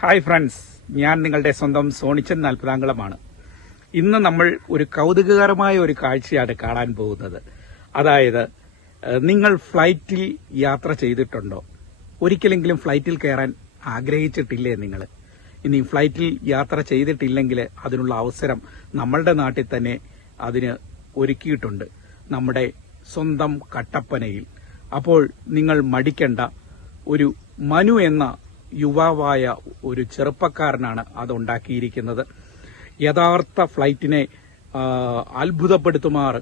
Hi friends, ഞാൻ നിങ്ങളുടെ സ്വന്തം സോണിച്ചൻ നാൽപ്പതാംകുളമാണ്. ഇന്ന് നമ്മൾ ഒരു കൗതുകകരമായ ഒരു കാഴ്ചയാണ് കാണാൻ പോകുന്നത്. അതായത്, നിങ്ങൾ ഫ്ലൈറ്റിൽ യാത്ര ചെയ്തിട്ടുണ്ടോ? ഒരിക്കലെങ്കിലും ഫ്ലൈറ്റിൽ കയറാൻ ആഗ്രഹിച്ചിട്ടില്ലേ നിങ്ങൾ? ഇനി ഫ്ലൈറ്റിൽ യാത്ര ചെയ്തിട്ടില്ലെങ്കിൽ അതിനുള്ള അവസരം നമ്മളുടെ നാട്ടിൽ തന്നെ അതിന് ഒരുക്കിയിട്ടുണ്ട്, നമ്മുടെ സ്വന്തം കട്ടപ്പനയിൽ. അപ്പോൾ നിങ്ങൾ മടിക്കേണ്ട. ഒരു മനു എന്ന യുവാവായ ഒരു ചെറുപ്പക്കാരനാണ് അതുണ്ടാക്കിയിരിക്കുന്നത്. യഥാർത്ഥ ഫ്ലൈറ്റിനെ അത്ഭുതപ്പെടുത്തുമാറ്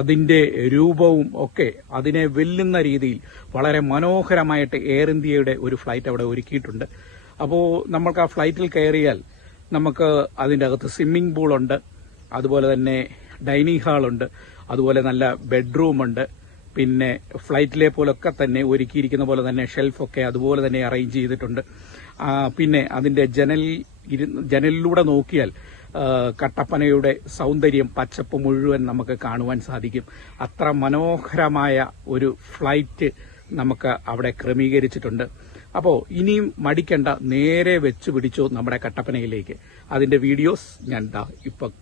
അതിന്റെ രൂപവും ഒക്കെ അതിനെ വെല്ലുന്ന രീതിയിൽ വളരെ മനോഹരമായിട്ട് എയർ ഇന്ത്യയുടെ ഒരു ഫ്ലൈറ്റ് അവിടെ ഒരുക്കിയിട്ടുണ്ട്. അപ്പോൾ നമുക്ക് ആ ഫ്ലൈറ്റിൽ കയറിയാൽ നമുക്ക് അതിൻ്റെ അകത്ത് സ്വിമ്മിംഗ് പൂളുണ്ട്, അതുപോലെ തന്നെ ഡൈനിങ് ഹാളുണ്ട്, അതുപോലെ നല്ല ബെഡ്റൂമുണ്ട്. പിന്നെ ഫ്ലൈറ്റിലെ പോലൊക്കെ തന്നെ ഒരുക്കിയിരിക്കുന്ന പോലെ തന്നെ ഷെൽഫൊക്കെ അതുപോലെ തന്നെ അറേഞ്ച് ചെയ്തിട്ടുണ്ട്. പിന്നെ അതിന്റെ ജനലിലൂടെ നോക്കിയാൽ കട്ടപ്പനയുടെ സൗന്ദര്യം, പച്ചപ്പ് മുഴുവൻ നമുക്ക് കാണുവാൻ സാധിക്കും. അത്ര മനോഹരമായ ഒരു ഫ്ലൈറ്റ് നമുക്ക് അവിടെ ക്രമീകരിച്ചിട്ടുണ്ട്. അപ്പോൾ ഇനിയും മടിക്കണ്ട, നേരെ വെച്ച് പിടിച്ചു നമ്മുടെ കട്ടപ്പനയിലേക്ക്. അതിന്റെ വീഡിയോസ് ഞാൻ ഇപ്പം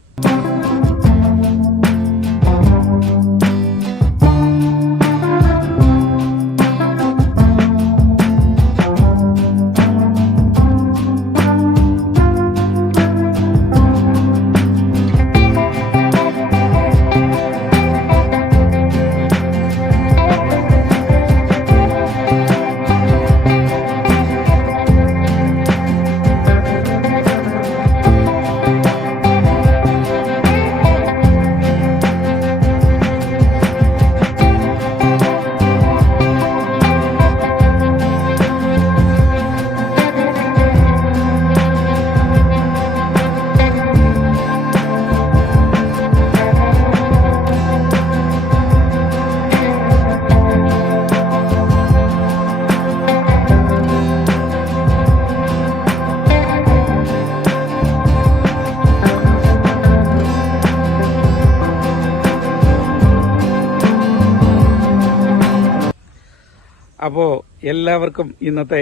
അപ്പോൾ എല്ലാവർക്കും ഇന്നത്തെ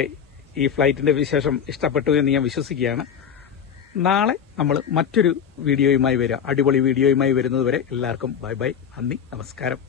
ഈ ഫ്ലൈറ്റിന്റെ വിശേഷം ഇഷ്ടപ്പെട്ടു എന്ന് ഞാൻ വിശ്വസിക്കുകയാണ്. നാളെ നമ്മൾ മറ്റൊരു വീഡിയോയുമായി വരാം. അടിപൊളി വീഡിയോയുമായി വരുന്നതുവരെ എല്ലാവർക്കും ബൈ ബൈ, നന്ദി, നമസ്കാരം.